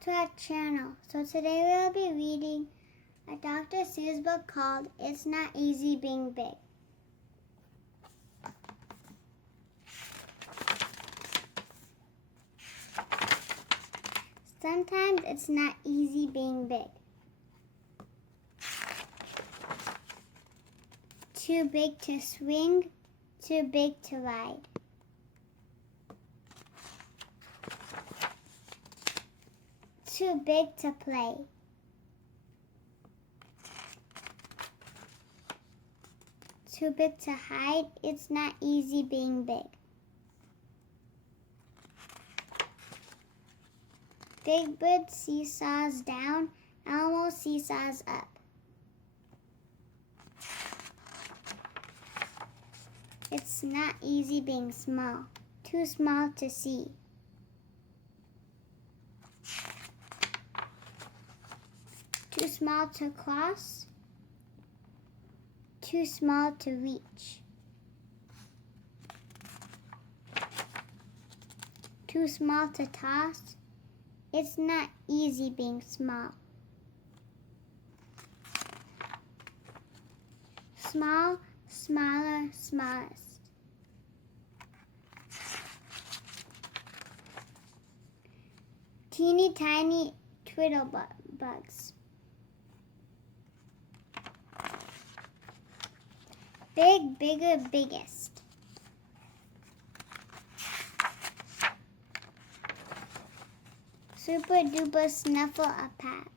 back to our channel. So today we'll be reading a Dr. Seuss book called It's Not Easy Being Big. Sometimes it's not easy being big. Too big to swing, too big to ride. Too big to play. Too big to hide, it's not easy being big. Big Bird seesaws down, Elmo seesaws up. It's not easy being small, too small to see. Too small to cross, too small to reach. Too small to toss, it's not easy being small. Small, smaller, smallest. Teeny tiny twiddlebugs. Big, bigger, biggest. Super duper snuffle a pack.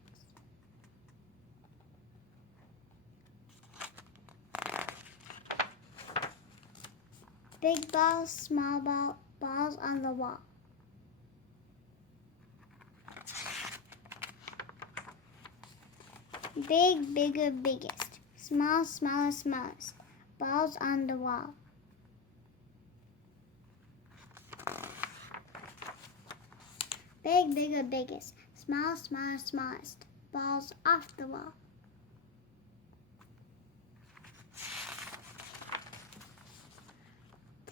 Big balls, small balls on the wall. Big, bigger, biggest. Small, smaller, smallest. Balls on the wall. Big, bigger, biggest. Small, smaller, smallest. Balls off the wall.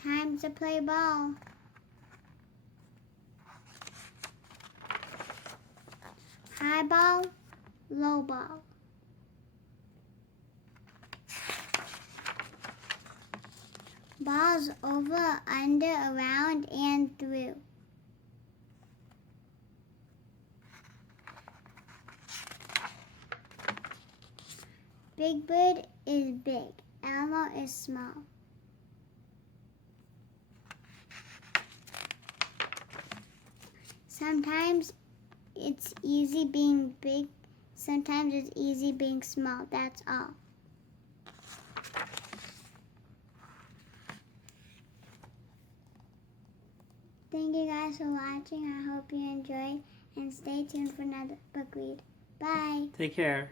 Time to play ball. High ball, low ball. Balls over, under, around, and through. Big Bird is big, Elmo is small. Sometimes it's easy being big, sometimes it's easy being small, that's all. Thank you guys for watching. I hope you enjoyed and stay tuned for another book read. Bye. Take care.